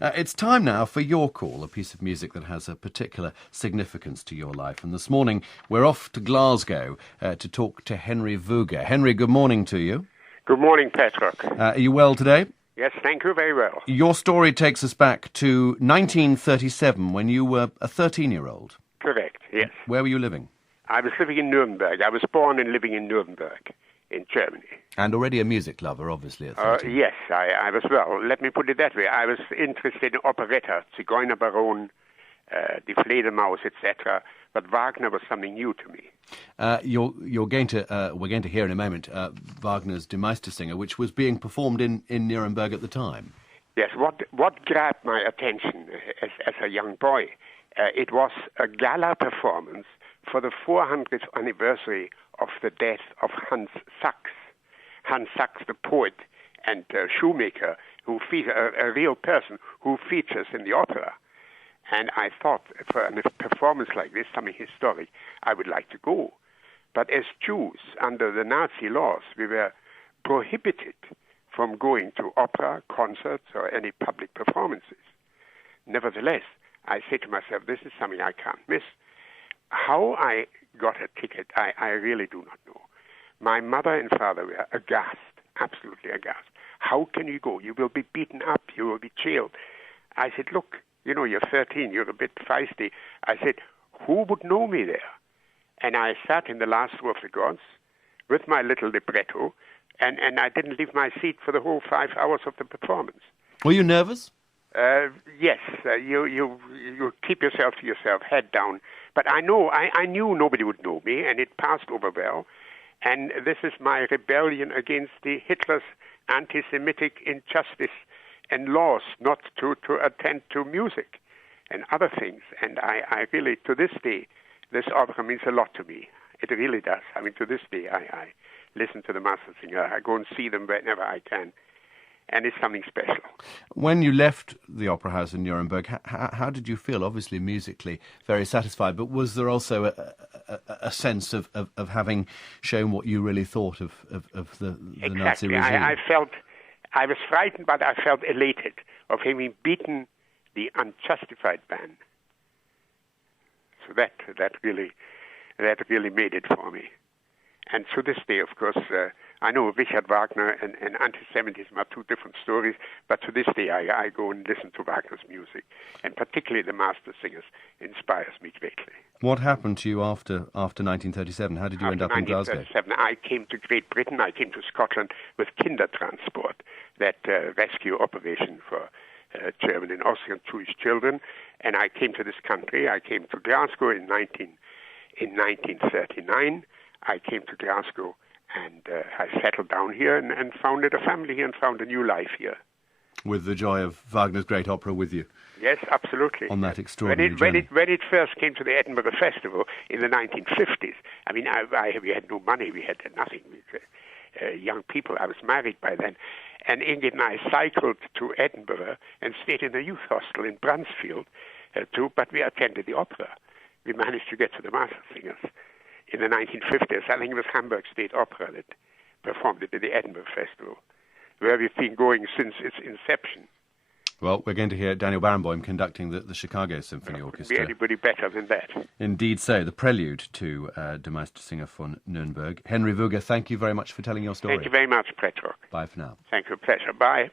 It's time now for Your Call, a piece of music that has a particular significance to your life. And this morning, we're off to Glasgow to talk to Henry Vuga. Henry, good morning to you. Good morning, Patrick. Are you well today? Yes, thank you very well. Your story takes us back to 1937 when you were a 13-year-old. Correct, yes. Where were you living? I was living in Nuremberg. I was born and living in Nuremberg, in Germany. And already a music lover, obviously, at 13. Yes, I was, well, let me put it that way. I was interested in operetta, Zigeunerbaron, Die Fledermaus, etc., but Wagner was something new to me. We're going to hear in a moment Wagner's Die Meistersinger, which was being performed in Nuremberg at the time. Yes, what grabbed my attention as a young boy, it was a gala performance for the 400th anniversary of the death of Hans Sachs. Hans Sachs, the poet and shoemaker, a real person who features in the opera. And I thought, for a performance like this, something historic, I would like to go. But as Jews, under the Nazi laws, we were prohibited from going to opera, concerts, or any public performances. Nevertheless, I said to myself, this is something I can't miss. How I got a ticket, I really do not know. My mother and father were aghast, absolutely aghast. How can you go? You will be beaten up. You will be jailed. I said, look, you know, you're 13, you're a bit feisty. I said, who would know me there? And I sat in the last row of the gods with my little libretto, and I didn't leave my seat for the whole 5 hours of the performance. Were you nervous? Yes, you keep yourself to yourself, head down. But I knew nobody would know me, and it passed over well. And this is my rebellion against Hitler's anti-Semitic injustice and laws not to attend to music and other things. And I really, to this day, this opera means a lot to me. It really does. I mean, to this day, I listen to the Meistersinger. I go and see them whenever I can. And it's something special. When you left the Opera House in Nuremberg, how did you feel? Obviously, musically, very satisfied, but was there also a sense of having shown what you really thought of the Nazi regime? I was frightened, but I felt elated of having beaten the unjustified ban. So that really made it for me. And to this day, of course, I know Richard Wagner and anti-Semitism are two different stories, but to this day I go and listen to Wagner's music, and particularly the Meistersingers inspires me greatly. What happened to you after 1937? How did you end up in Glasgow? After 1937, I came to Great Britain. I came to Scotland with Kindertransport, that rescue operation for German and Austrian Jewish children, and I came to this country. I came to Glasgow in 1939. I came to Glasgow and I settled down here and founded a family here and found a new life here. With the joy of Wagner's great opera with you? Yes, absolutely. On that extraordinary journey. When it first came to the Edinburgh Festival in the 1950s, I mean, we had no money, we had nothing. We were, young people, I was married by then. And Ingrid and I cycled to Edinburgh and stayed in a youth hostel in Bransfield, but we attended the opera. We managed to get to the Meistersingers. In the 1950s, I think it was Hamburg State Opera that performed it at the Edinburgh Festival, where we've been going since its inception. Well, we're going to hear Daniel Barenboim conducting the Chicago Symphony Orchestra. Be anybody better than that. Indeed so, the prelude to Die Meistersinger von Nürnberg. Henry Vuga, thank you very much for telling your story. Thank you very much, Petrok. Bye for now. Thank you, pleasure. Bye.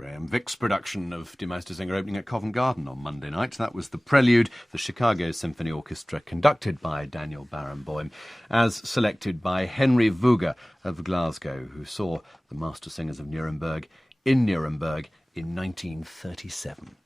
Graham Vick's production of Die Meistersinger opening at Covent Garden on Monday night. That was the Prelude, the Chicago Symphony Orchestra, conducted by Daniel Barenboim, as selected by Henry Vuga of Glasgow, who saw the Mastersingers of Nuremberg in Nuremberg in 1937.